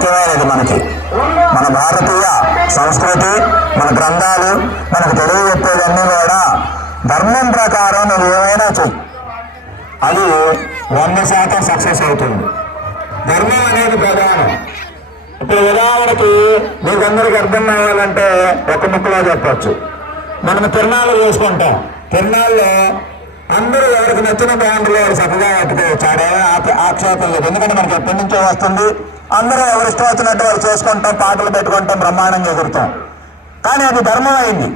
ముఖ్యమైనది. మన భారతీయ సంస్కృతి, మన గ్రంథాలు మనకు తెలియజెప్పేవన్నీ కూడా ధర్మం ప్రకారం నువ్వు ఏమైనా చెయ్యి, అది 100% సక్సెస్ అవుతుంది. ధర్మం అనేది ప్రధానం. ఇప్పుడు ఉదాహరణకి మీకందరికి అర్థం అవ్వాలంటే ఒక ముక్కలో చెప్పచ్చు. మనం తిరునాళ్ళు చేసుకుంటాం. తిరునాళ్ళలో అందరూ ఎవరికి నచ్చిన బ్యాండ్లో చక్కగా కట్టుకోవచ్చు. ఆడేమైనా ఆక్షేపం లేదు, ఎందుకంటే మనకి ఎప్పటి నుంచో వస్తుంది. అందరూ ఎవరు ఇష్టం వచ్చినట్టు వాళ్ళు చేసుకుంటాం, పాటలు పెట్టుకుంటాం, బ్రహ్మాండంగా ఎగురుతాం. కానీ అది ధర్మం అయింది.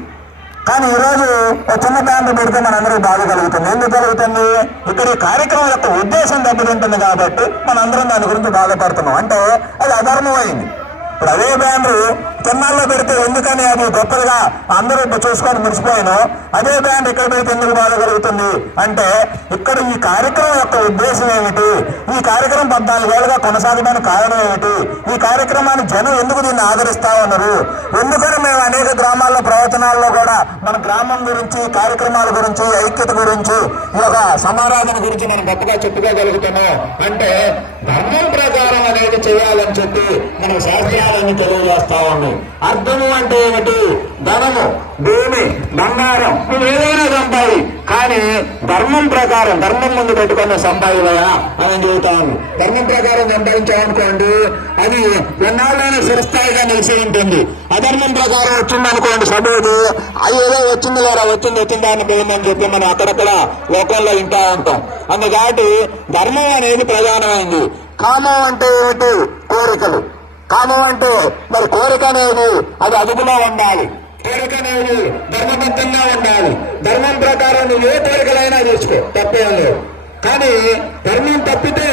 కానీ ఈరోజు ఒక చిన్న బ్యాండ్ పెడితే మనందరికీ బాధ కలుగుతుంది. ఎందుకు కలుగుతుంది? ఇక్కడ ఈ కార్యక్రమం యొక్క ఉద్దేశం దెబ్బతింటుంది కాబట్టి మనందరం దాని గురించి బాధపడుతున్నాం. అంటే అది అధర్మం అయింది. ఇప్పుడు అదే బ్యాండ్ తిన్నాల్లో పెడితే ఎందుకని అది గొప్పగా అందరూ చూసుకొని మురిసిపోయాను, అదే బ్యాండ్ ఇక్కడ పెడితే ఎందుకు బాధ కలుగుతుంది అంటే ఇక్కడ ఈ కార్యక్రమం యొక్క ఉద్దేశం ఏమిటి, ఈ కార్యక్రమం 14 ఏళ్ళుగా కొనసాగడానికి కారణం ఏమిటి, ఈ కార్యక్రమాన్ని జనం ఎందుకు దీన్ని ఆదరిస్తా ఉన్నారు, ఎందుకని మేము అనేక గ్రామాల్లో ప్రవచనాల్లో కూడా మన గ్రామం గురించి, కార్యక్రమాల గురించి, ఐక్యత గురించి, ఈ యొక్క సమారాధన గురించి మనం గొప్పగా చెప్పుకోగలుగుతున్నాం అంటే ధర్మం ప్రకారం అనేది చేయాలని చెప్పి మనం శాస్త్రాలను తెలియజేస్తా ఉన్నాం. అర్థము అంటే ఏమిటి? ధనము, భూమి, బంగారం నువ్వు ఏదైనా సంపాది, కానీ ధర్మం ప్రకారం ధర్మం ముందు పెట్టుకున్న సంపాదివయా అని చెబుతాను. ధర్మం ప్రకారం సంపాదించామనుకోండి అది ఎన్నాళ్ళైనా చిరస్థాయిగా నిలిచి ఉంటుంది. అధర్మం ప్రకారం వచ్చిందనుకోండి సబూదు అది ఏదో వచ్చింది లేదా వచ్చిందా అని పోయిందని చెప్పి మనం అక్కడక్కడ లోకంలో వింటా ఉంటాం. అందుకాటి ధర్మం అనేది ప్రధానమైంది. కామం అంటే ఏమిటి? కోరికలు. కామం అంటే మరి కోరిక అనేది అది అదుపులో ఉండాలి. కోరిక అనేది ధర్మబద్ధంగా ఉండాలి. ధర్మం ప్రకారం నువ్వు ఏ కోరికలైనా చేసుకో, తప్పేం లేదు. కానీ ధర్మం తప్పితే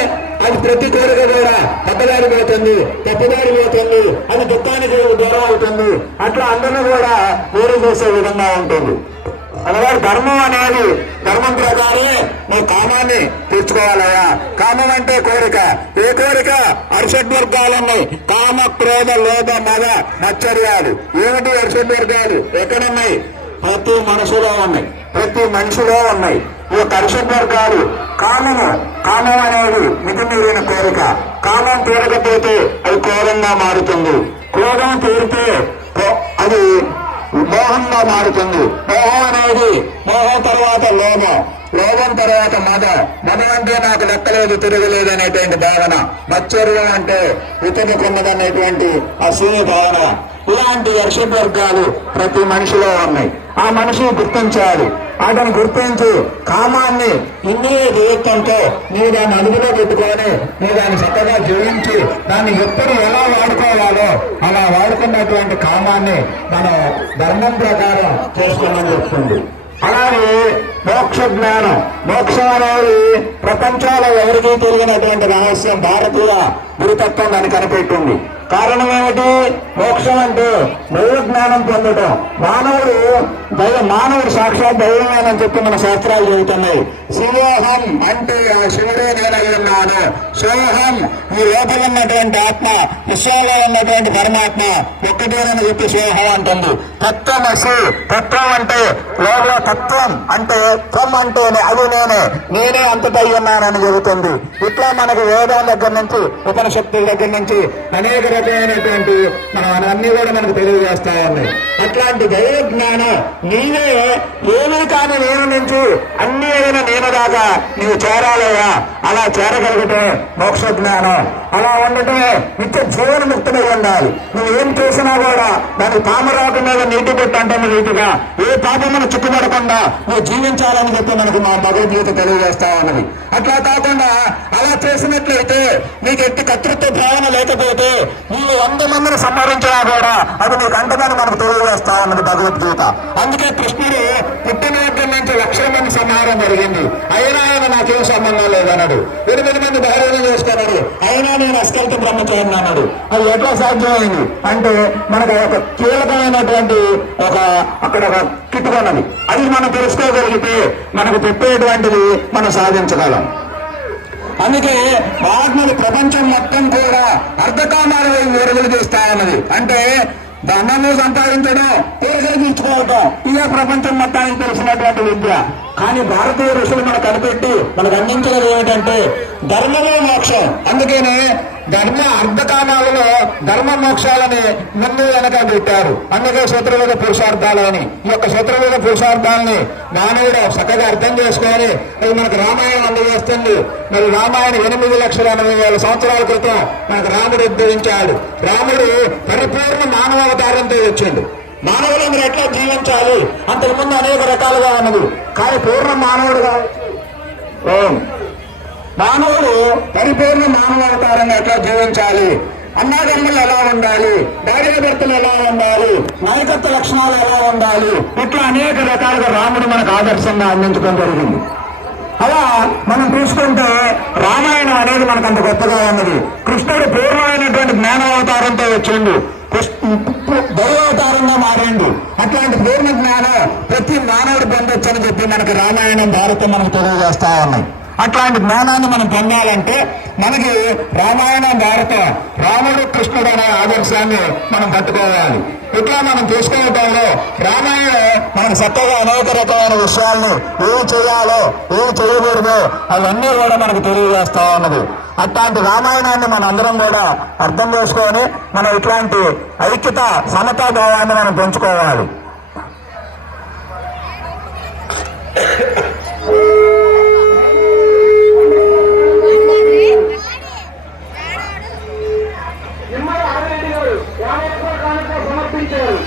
అది ప్రతి కోరిక కూడా తప్పుదారి పోతుంది, అది దుఃఖానికి దూరం అవుతుంది. అట్లా అందరూ కూడా వేరు చేసే విధంగా ఉంటుంది. అలాగే ధర్మం అనేది ధర్మం ప్రకారమే నువ్వు కామాన్ని తీర్చుకోవాలయా. కామం అంటే కోరిక. ఏ కోరిక? అరిషడ్వర్గాలు ఉన్నాయి. కామ, క్రోధ, లోభ, మద, మత్సర్యాలు. ఏమిటి అరిషడ్వర్గాలు? ఎక్కడున్నాయి? ప్రతి మనిషిలో ఉన్నాయి. ఈ యొక్క అరిషడ్వర్గాలు కామం అనేది మితిమీరిన కోరిక. కామం తీరకపోతే అది క్రోధంగా మారుతుంది. క్రోధం తీరితే అది మోహంగా మారుతుంది. మోహం తర్వాత లోభం తర్వాత మదం అంటే నాకు లెక్కలేదు, తిరగలేదు అనేటువంటి భావన. మత్సర్యం అంటే ఇతరులకున్నదనేటువంటి అసూయ భావన. ఇలాంటి అరిషడ్వర్గాలు ప్రతి మనిషిలో ఉన్నాయి. ఆ మనిషి గుర్తించాలి. అతను గుర్తించి కామాన్ని ఇంద్రియ జీవితంతో నీవు దాన్ని అదుపులో పెట్టుకొని నువ్వు దాన్ని చక్కగా జీవించి దాన్ని ఎప్పుడు ఎలా వాడుకోవాలో అలా వాడుకున్నటువంటి కామాన్ని మనం ధర్మం ప్రకారం చేసుకోమని చెప్తుంది. అలాగే మోక్ష జ్ఞానం. మోక్షం అనేది ప్రపంచంలో ఎవరికీ తెలియనటువంటి రహస్యం. భారతీయ గురుతత్వం దాన్ని కనిపెట్టింది. కారణం ఏమిటి? మోక్షం అంటే దైవ జ్ఞానం పొందడం. మానవుడు సాక్షాత్ దైవమేనని చెప్పి మన శాస్త్రాలు చెబుతున్నాయి. శివోహం అంటే ఆ శివుడే నేనై ఉన్నాను. సోహం ఈ లోపల ఉన్నటువంటి ఆత్మ, విశ్వంలో ఉన్నటువంటి పరమాత్మ ఒక్కటేనని చెప్పి సోహం అంటుంది. తత్వమసి. తత్వం అంటే లోపల తత్వం అంటే త్వం అంటే అది నేనే అంతటై ఉన్నానని చెబుతుంది. ఇట్లా మనకు వేదం దగ్గర నుంచి, ఉపనిషత్తుల దగ్గర నుంచి అనేక రకమైనటువంటి అన్నీ కూడా మనకు తెలియజేస్తా ఉన్నాయి. అట్లాంటి దైవ జ్ఞానం నీవే ఏమీ కాని నేను నుంచి అన్ని అయిన నేను దాకా నీవు చేరాలయ్యా. అలా చేరగలిగితే మోక్ష జ్ఞానం. అలా ఉండటమే నిత్య జీవనముక్తమై ఉండాలి. నువ్వు ఏం చేసినా కూడా దాని పామరాకు మీద నీటి పెట్టంటాము నీటిగా ఏ పాపమును చిక్కుపడకుండా నువ్వు జీవించాలని చెప్పి మనకు మా భగవద్గీత తెలియజేస్తా ఉన్నది. అట్లా కాకుండా అలా చేసినట్లయితే నీకు ఎట్టి కర్తృత్వ భావన లేకపోతే నీవు 100 మందిని సంహరించినా కూడా అది నీకు అంటదని మనకు తెలియజేస్తా ఉన్నది భగవద్గీత. అందుకే కృష్ణుడు పుట్టిన దగ్గర నుంచి 1,00,000 మంది సంహారం జరిగింది. అయినా ఆయన నాకేం సంబంధం లేదన్నాడు. 8 మంది భార్యను చేసుకున్నాడు. అయినా నేను అస్కల్త బ్రహ్మచారిని అన్నాడు. అది ఎట్లా సాధ్యమైంది అంటే మనకు ఒక కీలకమైనటువంటి అక్కడ ఒక కిట్టుకున్నది. అది మనం తెలుసుకోగలిగితే మనకు చెప్పేటువంటిది మనం సాధించగలం. అందుకే మహాత్ములు ప్రపంచం మొత్తం కూడా అర్ధకామాల వైపు విడుదల చేస్తా ఉన్నది. అంటే ధనము సంపాదించడం, కోరికలు తీర్చుకోవటం ఇదే ప్రపంచం మొత్తానికి తెలిసినటువంటి విద్య. కానీ భారతీయ ఋషులు మనకు కనిపెట్టి మనకు అందించగలది ఏమిటంటే ధర్మమే మోక్షం. అందుకనే ధర్మ అర్ధకామాలలో ధర్మ మోక్షాలని ముందు వెనక పెట్టారు. అందుకే శత్రువుల పురుషార్థాలు అని. ఈ యొక్క శత్రువుల పురుషార్థాలని మానవుడు చక్కగా అర్థం చేసుకొని అది మనకు రామాయణం అందజేస్తుంది. మరి రామాయణం 8,80,000 సంవత్సరాల క్రితం మనకు రాముడు ఉద్భవించాడు. రాముడు పరిపూర్ణ మానవావతారంతో వచ్చిండు. మానవులందరూ ఎట్లా జీవించాలి అంతకుముందు అనేక రకాలుగా ఉన్నది. కానీ పూర్ణ మానవుడుగా మానవుడు పరిపూర్ణ మానవావతారంగా ఎట్లా జీవించాలి, అన్నాదమ్ములు ఎలా ఉండాలి, భార్యాభర్తలు ఎలా ఉండాలి, నాయకత్వ లక్షణాలు ఎలా ఉండాలి, ఇట్లా అనేక రకాలుగా రాముడు మనకు ఆదర్శంగా అందించడం జరిగింది. అలా మనం చూసుకుంటే రామాయణం అనేది మనకు అంత గొప్పగా ఉన్నది. కృష్ణుడు పూర్ణమైనటువంటి జ్ఞానావతారంతో వచ్చిండు, దైవావతారంగా మారిండు. అట్లాంటి పూర్ణ జ్ఞానం ప్రతి మానవుడు పొందొచ్చని చెప్పి మనకు రామాయణం భారతం మనకు తెలియజేస్తా ఉన్నాయి. అట్లాంటి జ్ఞానాన్ని మనం పొందాలంటే మనకి రామాయణం భారతం రాముడు కృష్ణుడు అనే ఆదర్శాన్ని మనం పట్టుకోవాలి. ఇట్లా మనం చూసుకోవటంలో రామాయణం మనకు చక్కగా అనేక రకమైన విషయాల్ని ఏమి చేయాలో ఏమి చేయకూడదో అవన్నీ కూడా మనకు తెలియజేస్తా ఉన్నది. అట్లాంటి రామాయణాన్ని మన అందరం కూడా అర్థం చేసుకొని మనం ఇట్లాంటి ఐక్యత సమతాభావాన్ని మనం పెంచుకోవాలి. సమర్పించారు.